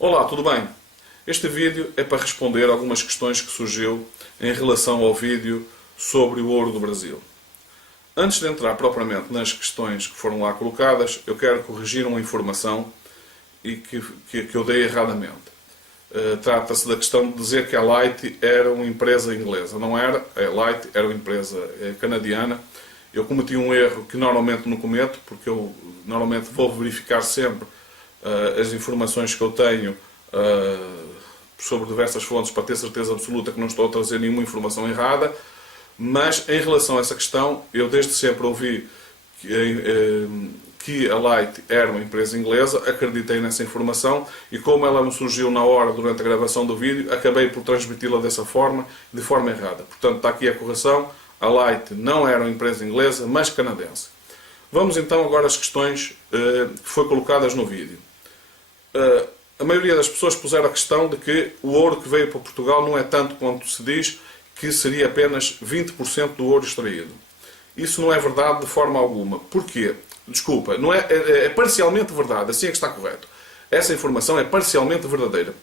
Olá, tudo bem? Este vídeo é para responder algumas questões que surgiu em relação ao vídeo sobre o ouro do Brasil. Antes de entrar propriamente nas questões que foram lá colocadas, eu quero corrigir uma informação que eu dei erradamente. Trata-se da questão de dizer que a Light era uma empresa inglesa. Não era, a Light era uma empresa canadiana. Eu cometi um erro que normalmente não cometo, porque eu normalmente vou verificar sempre as informações que eu tenho sobre diversas fontes para ter certeza absoluta que não estou a trazer nenhuma informação errada, mas em relação a essa questão, eu desde sempre ouvi que a Light era uma empresa inglesa, acreditei nessa informação e como ela me surgiu na hora durante a gravação do vídeo, acabei por transmiti-la dessa forma, de forma errada. Portanto, está aqui a correção, a Light não era uma empresa inglesa, mas canadense. Vamos então agora às questões que foram colocadas no vídeo. A maioria das pessoas puseram a questão de que o ouro que veio para Portugal não é tanto quanto se diz, que seria apenas 20% do ouro extraído. Isso não é verdade de forma alguma. Porquê? Desculpa, não é parcialmente verdade, assim é que está correto. Essa informação é parcialmente verdadeira.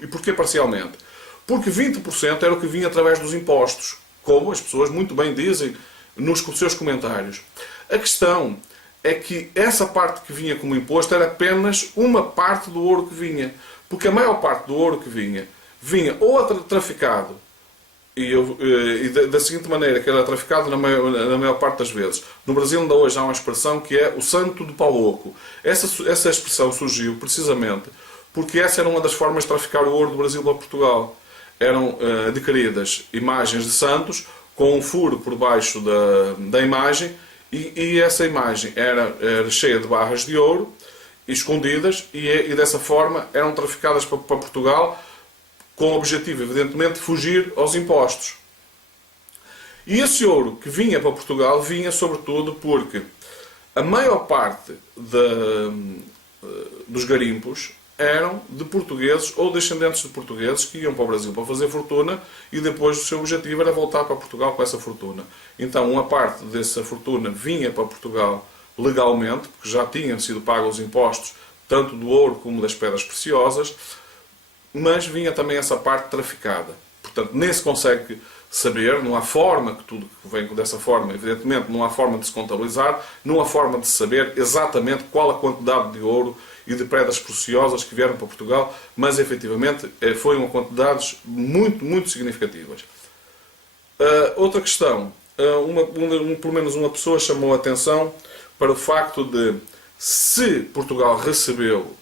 E porquê parcialmente? Porque 20% era o que vinha através dos impostos, como as pessoas muito bem dizem nos seus comentários. A questão é que essa parte que vinha como imposto era apenas uma parte do ouro que vinha. Porque a maior parte do ouro que vinha ou traficado, e da seguinte maneira, que era traficado na maior parte das vezes. No Brasil ainda hoje há uma expressão que é o santo do pau oco. Essa expressão surgiu precisamente porque essa era uma das formas de traficar o ouro do Brasil para Portugal. Eram adquiridas imagens de santos com um furo por baixo da imagem e essa imagem era cheia de barras de ouro escondidas e dessa forma eram traficadas para Portugal com o objetivo, evidentemente, de fugir aos impostos. E esse ouro que vinha para Portugal vinha sobretudo porque a maior parte dos garimpos eram de portugueses ou descendentes de portugueses que iam para o Brasil para fazer fortuna e depois o seu objetivo era voltar para Portugal com essa fortuna. Então uma parte dessa fortuna vinha para Portugal legalmente, porque já tinham sido pagos os impostos tanto do ouro como das pedras preciosas, mas vinha também essa parte traficada. Portanto, nem se consegue saber, não há forma que tudo que vem dessa forma, evidentemente, não há forma de se contabilizar, não há forma de saber exatamente qual a quantidade de ouro e de pedras preciosas que vieram para Portugal, mas efetivamente foi uma quantidades muito, muito significativas. Outra questão, pelo menos uma pessoa chamou a atenção para o facto de, se Portugal recebeu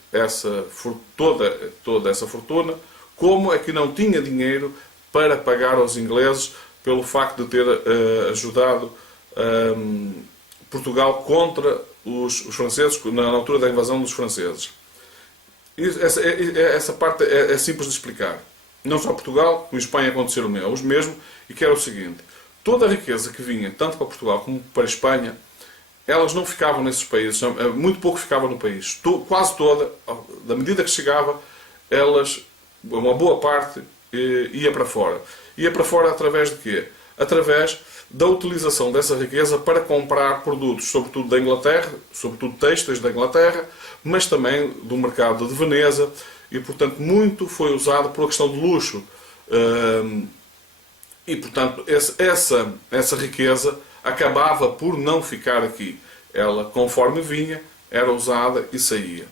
toda essa fortuna, como é que não tinha dinheiro para pagar aos ingleses pelo facto de ter ajudado Portugal contra os franceses, na altura da invasão dos franceses. Essa parte é simples de explicar. Não só Portugal, como Espanha aconteceram o mesmo, e que era o seguinte: toda a riqueza que vinha, tanto para Portugal como para a Espanha, elas não ficavam nesses países, muito pouco ficava no país. Quase toda, da medida que chegava, uma boa parte ia para fora. Ia para fora através de quê? Através da utilização dessa riqueza para comprar produtos, sobretudo da Inglaterra, sobretudo têxteis da Inglaterra, mas também do mercado de Veneza, e portanto muito foi usado por uma questão de luxo. E portanto essa riqueza acabava por não ficar aqui. Ela, conforme vinha, era usada e saía.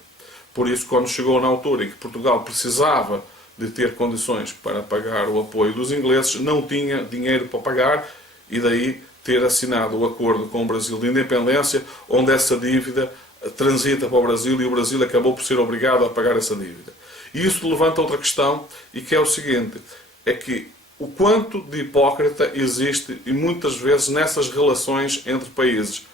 Por isso, quando chegou na altura em que Portugal precisava de ter condições para pagar o apoio dos ingleses, não tinha dinheiro para pagar, e daí ter assinado o acordo com o Brasil de independência, onde essa dívida transita para o Brasil e o Brasil acabou por ser obrigado a pagar essa dívida. E isso levanta outra questão, e que é o seguinte: é que o quanto de hipócrita existe, e muitas vezes, nessas relações entre países.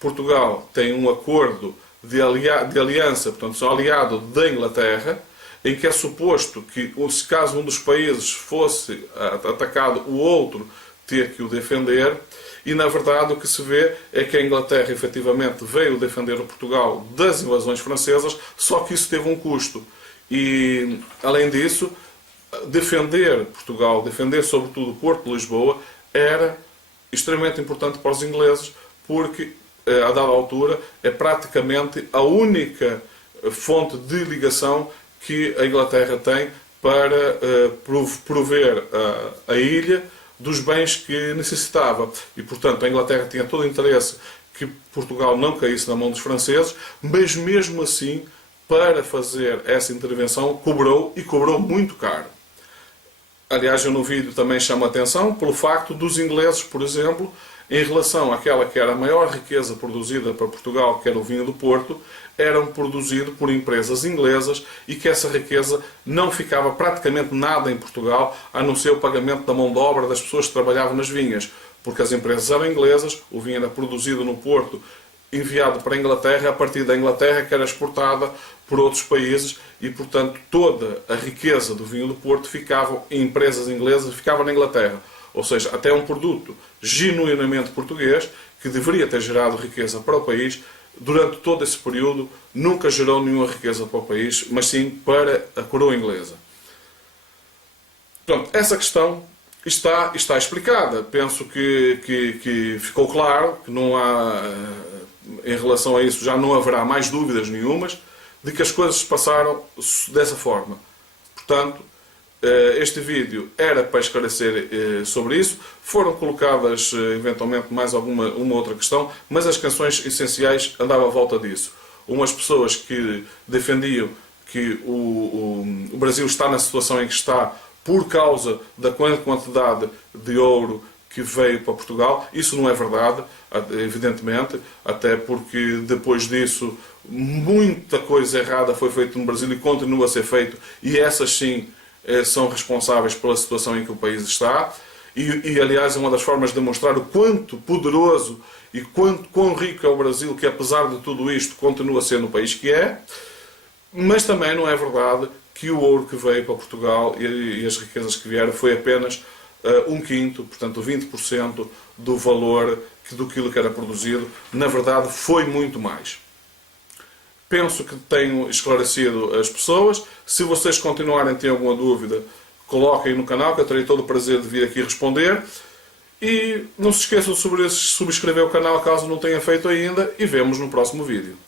Portugal tem um acordo de aliança, portanto, são aliado da Inglaterra, em que é suposto que, se caso um dos países fosse atacado, o outro ter que o defender, e na verdade o que se vê é que a Inglaterra efetivamente veio defender o Portugal das invasões francesas, só que isso teve um custo. E, além disso, defender Portugal, defender sobretudo o Porto de Lisboa, era extremamente importante para os ingleses, porque a dada altura é praticamente a única fonte de ligação que a Inglaterra tem para prover a ilha dos bens que necessitava. E, portanto, a Inglaterra tinha todo o interesse que Portugal não caísse na mão dos franceses, mas mesmo assim, para fazer essa intervenção, cobrou muito caro. Aliás, eu no vídeo também chamo a atenção pelo facto dos ingleses, por exemplo, em relação àquela que era a maior riqueza produzida para Portugal, que era o vinho do Porto, eram produzidos por empresas inglesas e que essa riqueza não ficava praticamente nada em Portugal, a não ser o pagamento da mão de obra das pessoas que trabalhavam nas vinhas, porque as empresas eram inglesas, o vinho era produzido no Porto, enviado para a Inglaterra, a partir da Inglaterra que era exportada por outros países e, portanto, toda a riqueza do vinho do Porto ficava em empresas inglesas, ficava na Inglaterra. Ou seja, até um produto genuinamente português, que deveria ter gerado riqueza para o país, durante todo esse período nunca gerou nenhuma riqueza para o país, mas sim para a coroa inglesa. Pronto, essa questão está explicada. Penso que ficou claro, que não há, em relação a isso, já não haverá mais dúvidas nenhumas de que as coisas se passaram dessa forma. Portanto, este vídeo era para esclarecer sobre isso. Foram colocadas eventualmente mais uma outra questão, mas as questões essenciais andavam à volta disso. Umas pessoas que defendiam que o Brasil está na situação em que está por causa da quantidade de ouro que veio para Portugal. Isso não é verdade, evidentemente, até porque depois disso muita coisa errada foi feita no Brasil e continua a ser feito, e essas sim são responsáveis pela situação em que o país está. E aliás, é uma das formas de demonstrar o quanto poderoso e quão rico é o Brasil, que apesar de tudo isto continua sendo o país que é. Mas também não é verdade que o ouro que veio para Portugal e as riquezas que vieram foi apenas um quinto, portanto 20% do valor do que era produzido. Na verdade foi muito mais. Penso que tenho esclarecido as pessoas. Se vocês continuarem a ter alguma dúvida, coloquem no canal, que eu terei todo o prazer de vir aqui responder. E não se esqueçam de subscrever o canal caso não tenha feito ainda, e vemos no próximo vídeo.